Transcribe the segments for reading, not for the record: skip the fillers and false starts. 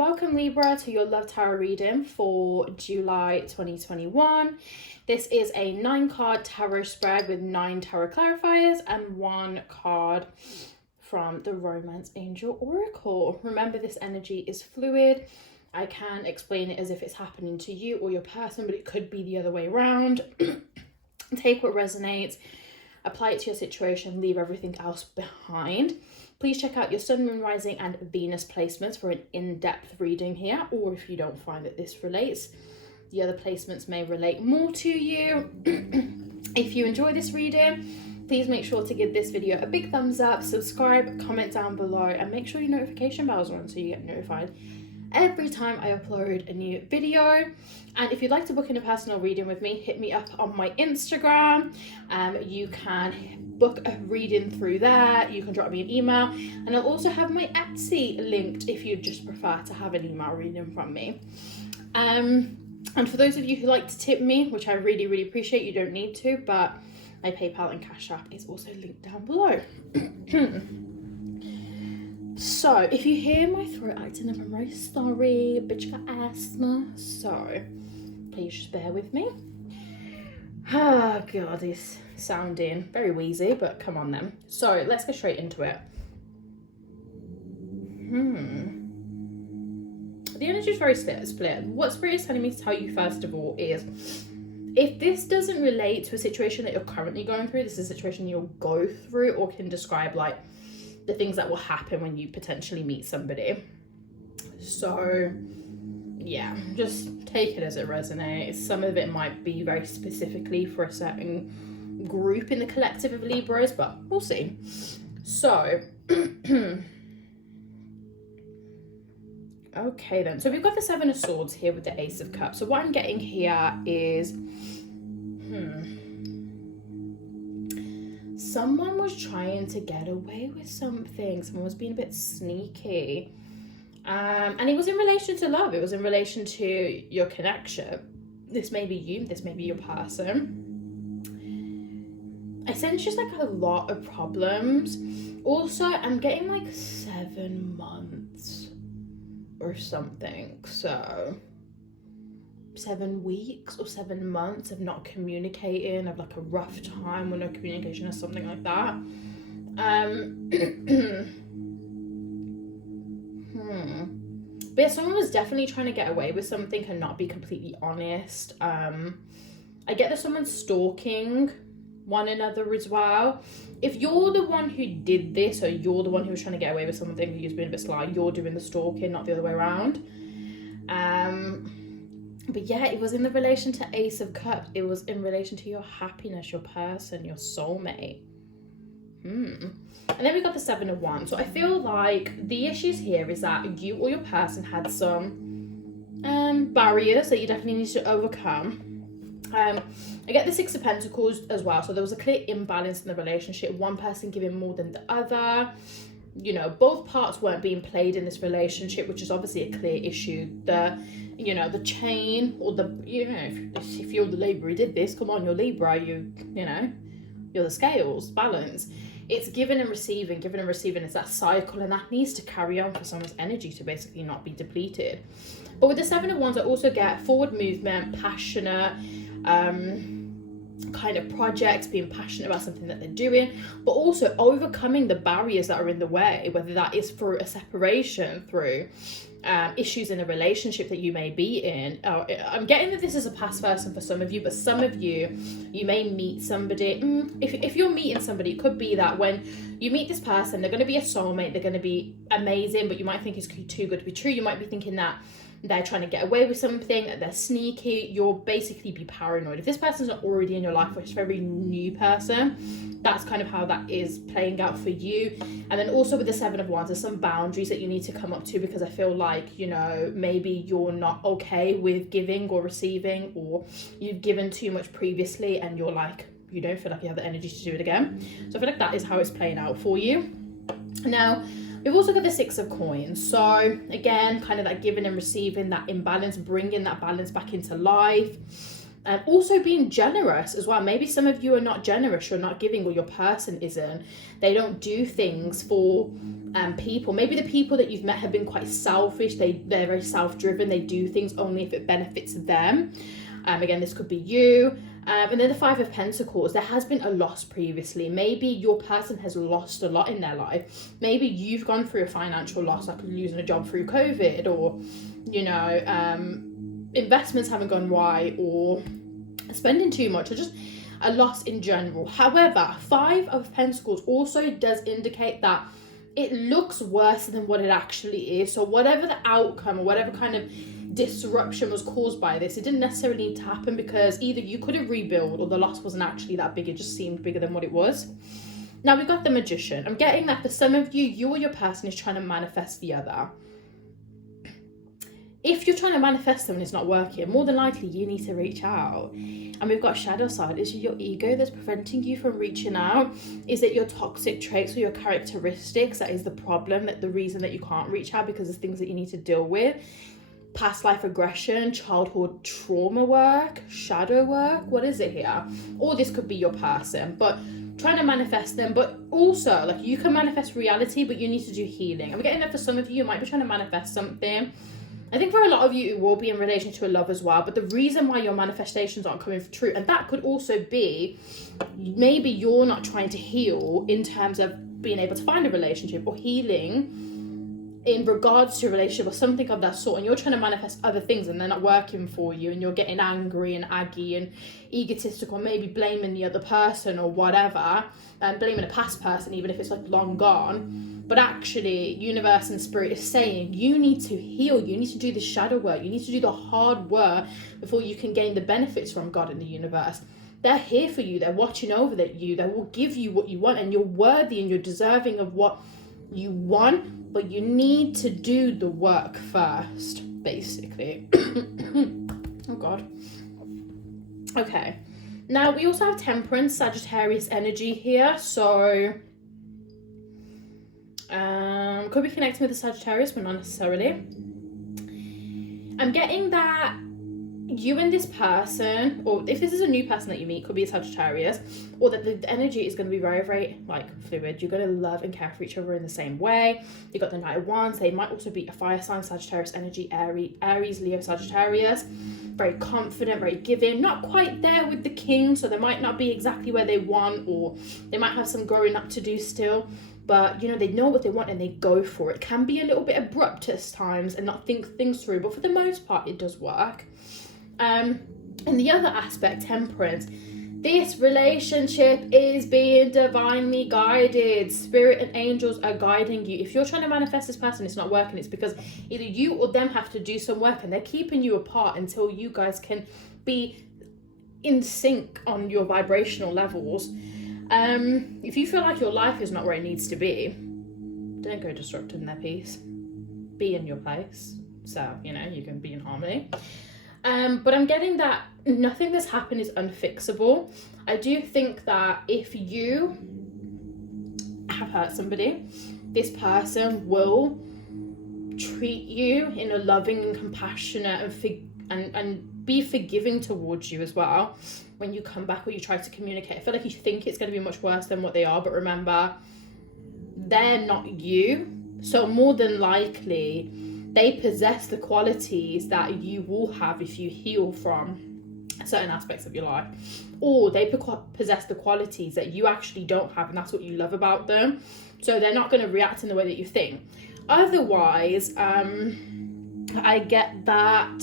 Welcome Libra to your Love Tarot reading for July 2021. This is a 9-card tarot spread with 9 tarot clarifiers and 1 card from the Romance Angel Oracle. Remember, this energy is fluid. I can explain it as if it's happening to you or your person, but it could be the other way around. Take what resonates, apply it to your situation, leave everything else behind. Please check out your Sun, Moon, Rising and Venus placements for an in-depth reading here, or if you don't find that this relates, the other placements may relate more to you. If you enjoy this reading, please make sure to give this video a big thumbs up, subscribe, comment down below, and make sure your notification bells are on so you get notified every time I upload a new video. And if you'd like to book in a personal reading with me, hit me up on my Instagram. You can book a reading through there. You can drop me an email, and I'll also have my Etsy linked if you'd just prefer to have an email reading from me. And for those of you who like to tip me, which I really appreciate, you don't need to, but my PayPal and Cash App is also linked down below. So, if you hear my throat acting up, I'm very sorry. Bitch got asthma, so please just bear with me. Oh god, it's sounding very wheezy, but come on then. So, let's get straight into it. The energy is very split. What Spirit is telling me to tell you first of all is, if this doesn't relate to a situation that you're currently going through, this is a situation you'll go through or can describe like the things that will happen when you potentially meet somebody. So yeah, just take it as it resonates. Some of it might be very specifically for a certain group in the collective of Libras, but we'll see. So okay then, so we've got the 7 of Swords here with the Ace of Cups. So what I'm getting here is someone was trying to get away with something. Someone was being a bit sneaky. And it was in relation to love. It was in relation to your connection. This may be you. This may be your person. I sense just like a lot of problems. Also, I'm getting like 7 months or something. So 7 weeks or 7 months of not communicating, of like a rough time with no communication or something like that. But yeah, someone was definitely trying to get away with something and not be completely honest. I get that someone's stalking one another as well. If you're the one who did this, or you're the one who was trying to get away with something, who's been a bit sly, you're doing the stalking, not the other way around. But yeah, it was in the relation to Ace of Cups. It was in relation to your happiness, your person, your soulmate. And then we got the 7 of Wands. So I feel like the issues here is that you or your person had some barriers that you definitely need to overcome. I get the 6 of Pentacles as well. So there was a clear imbalance in the relationship. One person giving more than the other. You know, both parts weren't being played in this relationship, which is obviously a clear issue. The chain, or if you're the Libra who did this, come on, you're Libra, you're the scales, balance. It's giving and receiving. It's that cycle, and that needs to carry on for someone's energy to basically not be depleted. But with the 7 of Wands, I also get forward movement, passionate, kind of projects, being passionate about something that they're doing, but also overcoming the barriers that are in the way, whether that is through a separation, through issues in a relationship that you may be in. I'm getting that this is a past person for some of you, but some of you may meet somebody. If you're meeting somebody, it could be that when you meet this person, they're going to be a soulmate, they're going to be amazing, but you might think it's too good to be true. You might be thinking that they're trying to get away with something, that they're sneaky. You'll basically be paranoid. If this person's not already in your life, or it's a very new person, that's kind of how that is playing out for you. And then also with the 7 of Wands, there's some boundaries that you need to come up to, because I feel like, maybe you're not okay with giving or receiving, or you've given too much previously and you're like, you don't feel like you have the energy to do it again. So I feel like that is how it's playing out for you. Now, we've also got the 6 of Coins. So again, kind of that giving and receiving, that imbalance, bringing that balance back into life. Also being generous as well. Maybe some of you are not generous, you're not giving, or your person isn't. They don't do things for people. Maybe the people that you've met have been quite selfish. They're very self-driven. They do things only if it benefits them. Again, this could be you. And then the Five of Pentacles, there has been a loss previously. Maybe your person has lost a lot in their life. Maybe you've gone through a financial loss, like losing a job through COVID, or, you know, investments haven't gone right, or spending too much, or just a loss in general. However, Five of Pentacles also does indicate that it looks worse than what it actually is. So whatever the outcome or whatever kind of disruption was caused by this, it didn't necessarily need to happen, because either you could have rebuilt, or the loss wasn't actually that big. It just seemed bigger than what it was. Now we've got the Magician. I'm getting that for some of you, you or your person is trying to manifest the other. If you're trying to manifest them and it's not working, more than likely you need to reach out. And we've got shadow side. Is it your ego that's preventing you from reaching out? Is it your toxic traits or your characteristics that is the problem, that the reason that you can't reach out, because there's things that you need to deal with? Past life aggression, childhood trauma work, shadow work, what is it here? Or this could be your person, but trying to manifest them. But also, like, you can manifest reality, but you need to do healing. I'm getting that for some of you, you might be trying to manifest something. I think for a lot of you, it will be in relation to a love as well. But the reason why your manifestations aren't coming true, and that could also be maybe you're not trying to heal in terms of being able to find a relationship, or healing in regards to a relationship or something of that sort, and you're trying to manifest other things and they're not working for you, and you're getting angry and aggy and egotistical, maybe blaming the other person or whatever, and blaming a past person, even if it's like long gone. But actually, universe and spirit is saying you need to heal, you need to do the shadow work, you need to do the hard work before you can gain the benefits from God and the universe. They're here for you, they're watching over you, they will give you what you want, and you're worthy and you're deserving of what you want. But you need to do the work first, basically. Oh God. Okay. Now, we also have Temperance, Sagittarius energy here. So, could be connecting with the Sagittarius, but not necessarily. I'm getting that you and this person, or if this is a new person that you meet, could be a Sagittarius, or that the energy is going to be very, very like fluid. You're going to love and care for each other in the same way. You got the Knight of Wands. They might also be a fire sign, Sagittarius energy, Aries, Leo, Sagittarius. Very confident, very giving. Not quite there with the King, so they might not be exactly where they want, or they might have some growing up to do still. But, you know, they know what they want and they go for it. Can be a little bit abrupt at times and not think things through, but for the most part, it does work. And the other aspect, Temperance, this relationship is being divinely guided. Spirit and angels are guiding you. If you're trying to manifest this person, it's not working, it's because either you or them have to do some work, and they're keeping you apart until you guys can be in sync on your vibrational levels. If you feel like your life is not where it needs to be, don't go disrupting their peace. Be in your place, so, you know, you can be in harmony. But I'm getting that nothing that's happened is unfixable. I do think that if you have hurt somebody, this person will treat you in a loving and compassionate and be forgiving towards you as well when you come back or you try to communicate. I feel like you think it's going to be much worse than what they are, but remember, they're not you. So more than likely, they possess the qualities that you will have if you heal from certain aspects of your life, or they possess the qualities that you actually don't have, and that's what you love about them. So they're not going to react in the way that you think. Otherwise, I get that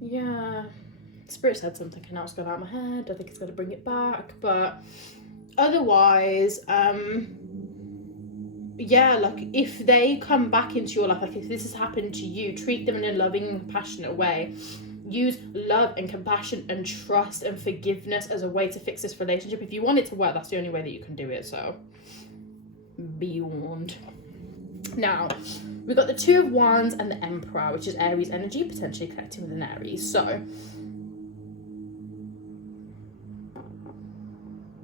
yeah, Spirit said something and now it's gone out of my head. I think it's going to bring it back, but otherwise, yeah, like if they come back into your life, like if this has happened to you, treat them in a loving and compassionate way. Use love and compassion and trust and forgiveness as a way to fix this relationship. If you want it to work, that's the only way that you can do it, so be warned. Now, we've got the Two of Wands and the Emperor, which is Aries energy, potentially connecting with an Aries. So,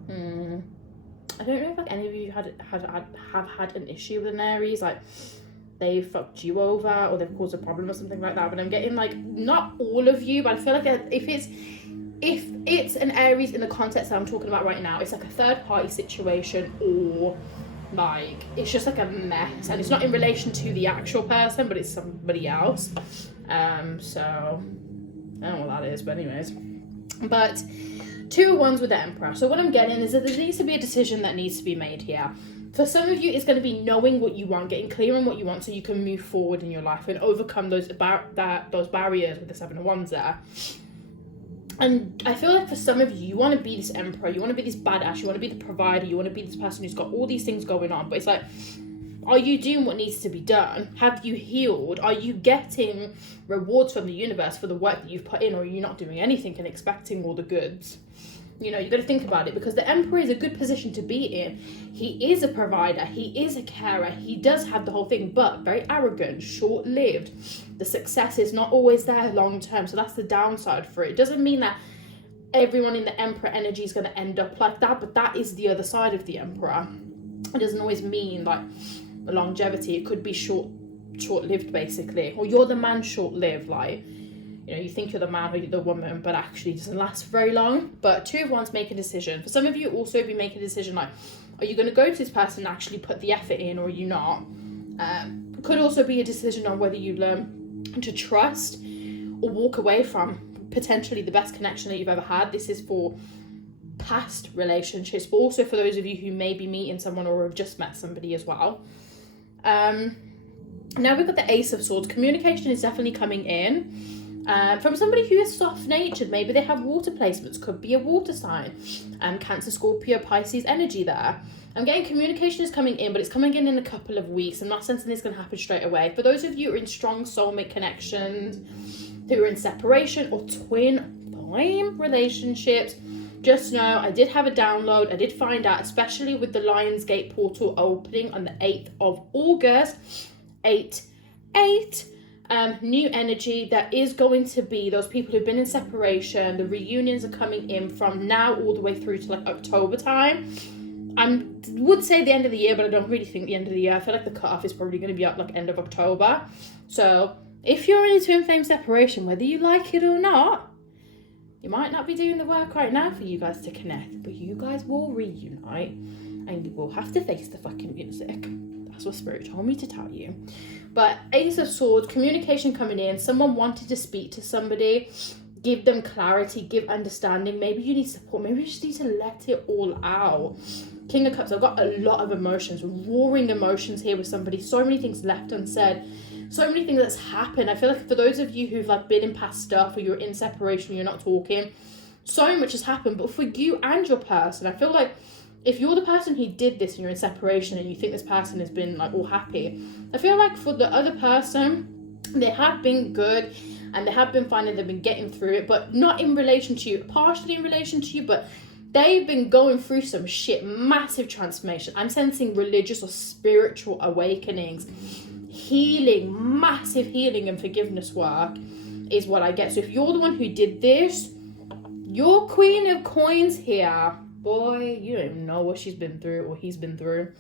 I don't know if like any of you have had an issue with an Aries. Like, they fucked you over or they've caused a problem or something like that. But I'm getting like, not all of you, but I feel like if it's an Aries in the context that I'm talking about right now, it's like a third party situation, or like it's just like a mess, and it's not in relation to the actual person, but it's somebody else. So I don't know what that is, but anyways. But 2 wands with the Emperor. So what I'm getting is that there needs to be a decision that needs to be made here. For some of you, it's going to be knowing what you want, getting clear on what you want, so you can move forward in your life and overcome those barriers with the 7 of Wands there. And I feel like for some of you, you want to be this Emperor, you want to be this badass, you want to be the provider, you want to be this person who's got all these things going on. But it's like, are you doing what needs to be done? Have you healed? Are you getting rewards from the universe for the work that you've put in, or are you not doing anything and expecting all the goods? You know, you got to think about it, because the Emperor is a good position to be in. He is a provider, he is a carer, he does have the whole thing, but very arrogant, short-lived. The success is not always there long term, so that's the downside for it. It doesn't mean that everyone in the Emperor energy is going to end up like that, but that is the other side of the Emperor. It doesn't always mean like the longevity. It could be short-lived basically, or you're the man short-lived, like, you know, you think you're the man or you're the woman, but actually it doesn't last very long. But 2 of Wands, make a decision. For some of you, also be making a decision like, are you going to go to this person and actually put the effort in, or are you not? Could also be a decision on whether you learn to trust or walk away from potentially the best connection that you've ever had. This is for past relationships, but also for those of you who may be meeting someone or have just met somebody as well. Now we've got the Ace of Swords. Communication is definitely coming in. From somebody who is soft-natured. Maybe they have water placements, could be a water sign, Cancer, Scorpio, Pisces energy there. I'm getting communication is coming in, but it's coming in a couple of weeks. I'm not sensing it's going to happen straight away. For those of you who are in strong soulmate connections, who are in separation or twin flame relationships, just know I did have a download. I did find out, especially with the Lionsgate portal opening on the 8th of August, 8/8. New energy that is going to be those people who've been in separation. The reunions are coming in from now all the way through to like October time. I would say the end of the year, but I don't really think the end of the year. I feel like the cutoff is probably going to be at like end of October. So if you're in a twin flame separation, whether you like it or not, you might not be doing the work right now for you guys to connect, but you guys will reunite and you will have to face the fucking music. That's what Spirit told me to tell you. But Ace of Swords, communication coming in. Someone wanted to speak to somebody. Give them clarity, give understanding. Maybe you need support. Maybe you just need to let it all out. King of Cups, I've got a lot of emotions, roaring emotions here with somebody. So many things left unsaid. So many things that's happened. I feel like for those of you who've like been in past stuff, or you're in separation, you're not talking, so much has happened. But for you and your person, I feel like if you're the person who did this and you're in separation and you think this person has been like all happy, I feel like for the other person, they have been good and they have been fine and they've been getting through it, but not in relation to you, partially in relation to you, but they've been going through some shit, massive transformation. I'm sensing religious or spiritual awakenings, healing, massive healing and forgiveness work is what I get. So if you're the one who did this, your Queen of Coins here, boy, you don't even know what she's been through or he's been through.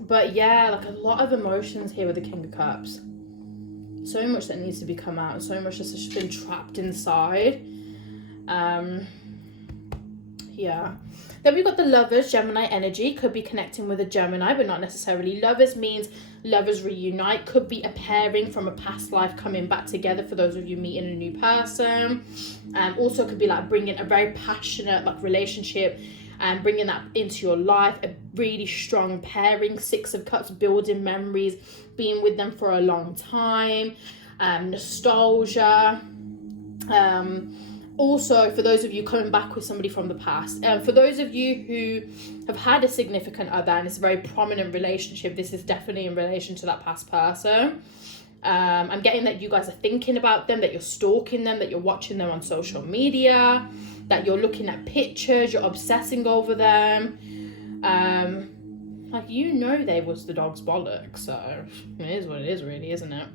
But yeah, like a lot of emotions here with the King of Cups. So much that needs to be come out, so much that's just been trapped inside. Yeah. Then we've got the Lovers, Gemini energy. Could be connecting with a Gemini, but not necessarily. Lovers means lovers reunite. Could be a pairing from a past life coming back together for those of you meeting a new person. Also could be like bringing a very passionate like relationship and bringing that into your life. A really strong pairing. 6 of Cups, building memories, being with them for a long time. Nostalgia. Also, for those of you coming back with somebody from the past, for those of you who have had a significant other and it's a very prominent relationship, this is definitely in relation to that past person. I'm getting that you guys are thinking about them, that you're stalking them, that you're watching them on social media, that you're looking at pictures, you're obsessing over them. Like, you know they was the dog's bollocks, so it is what it is really, isn't it?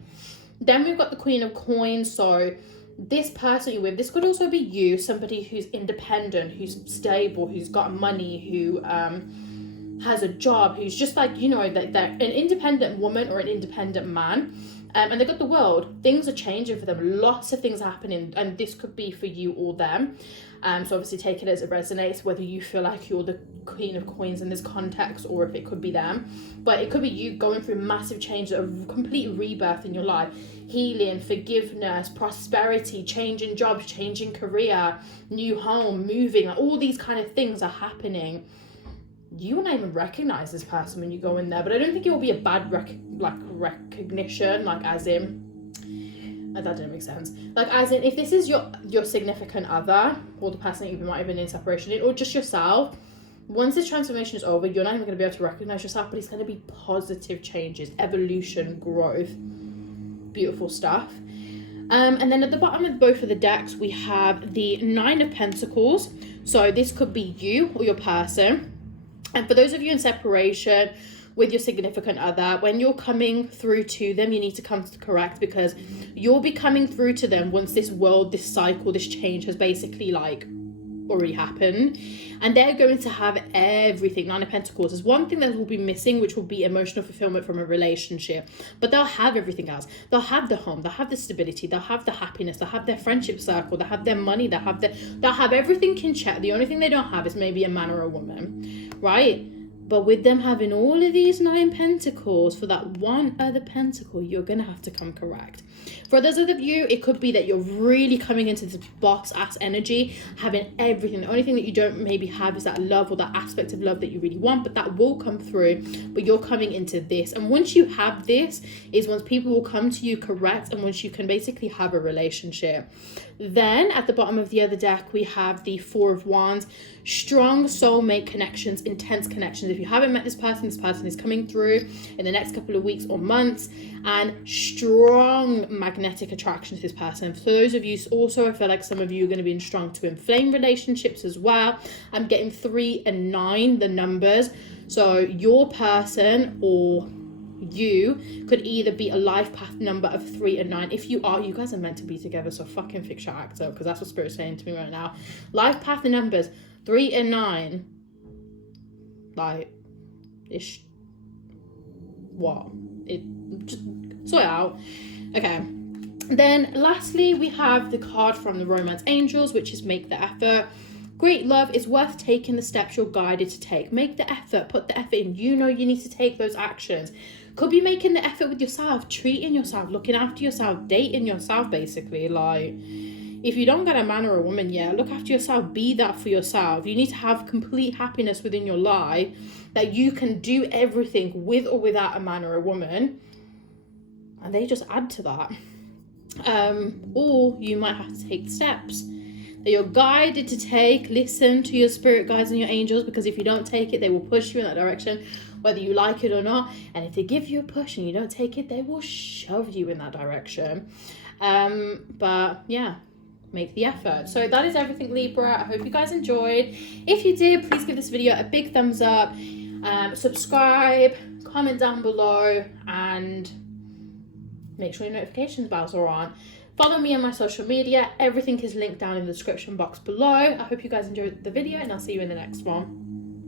Then we've got the Queen of Coins, so this person you're with, this could also be you, somebody who's independent, who's stable, who's got money, who has a job, who's just like, you know, like they're an independent woman or an independent man, and they've got the world. Things are changing for them. Lots of things are happening, and this could be for you or them. So obviously take it as it resonates, whether you feel like you're the queen of coins in this context or if it could be them. But it could be you going through massive change, a complete rebirth in your life. Healing, forgiveness, prosperity, changing jobs, changing career, new home, moving. All these kind of things are happening. You will not even recognize this person when you go in there, but I don't think it will be a bad recognition, like as in, that didn't make sense, like as in, if this is your significant other or the person that you might have been in separation in, or just yourself, once this transformation is over, you're not even going to be able to recognize yourself, but it's going to be positive changes, evolution, growth, beautiful stuff. And then at the bottom of both of the decks, we have the Nine of Pentacles. So this could be you or your person. And for those of you in separation with your significant other, when you're coming through to them, you need to come correct, because you'll be coming through to them once this world, this cycle, this change has basically like already happened, and they're going to have everything. Nine of Pentacles is one thing that will be missing, which will be emotional fulfillment from a relationship, but they'll have everything else. They'll have the home, they'll have the stability, they'll have the happiness, they'll have their friendship circle, they'll have their money, they'll have everything in check. The only thing they don't have is maybe a man or a woman, right? But with them having all of these Nine Pentacles, for that one other pentacle, you're going to have to come correct. For those of you, it could be that you're really coming into this boss-ass energy, having everything. The only thing that you don't maybe have is that love, or that aspect of love that you really want, but that will come through. But you're coming into this. And once you have this, is once people will come to you correct, and once you can basically have a relationship. Then at the bottom of the other deck, we have the Four of Wands. Strong soulmate connections, intense connections. If you haven't met this person is coming through in the next couple of weeks or months, and strong magnetic attraction to this person. For those of you also, I feel like some of you are going to be in strong twin flame relationships as well. I'm getting 3 and 9, the numbers. So your person or you could either be a life path number of 3 and 9. If you are, you guys are meant to be together, so fucking fix your act up, because that's what Spirit's saying to me right now. Life path numbers 3 and 9, like, ish, what, it just sort it out. Okay, then lastly we have the card from the Romance Angels, which is make the effort. Great love is worth taking the steps you're guided to take. Make the effort, put the effort in. You know you need to take those actions. Could be making the effort with yourself, treating yourself, looking after yourself, dating yourself, basically. Like, if you don't get a man or a woman yet, look after yourself, be that for yourself. You need to have complete happiness within your life, that you can do everything with or without a man or a woman, and they just add to that. Or you might have to take steps that you're guided to take. Listen to your spirit guides and your angels, because if you don't take it, they will push you in that direction, whether you like it or not. And if they give you a push and you don't take it, they will shove you in that direction. But yeah, make the effort. So that is everything, Libra. I hope you guys enjoyed. If you did, please give this video a big thumbs up, subscribe, comment down below, and make sure your notifications bells are on. Follow me on my social media. Everything is linked down in the description box below. I hope you guys enjoyed the video, and I'll see you in the next one.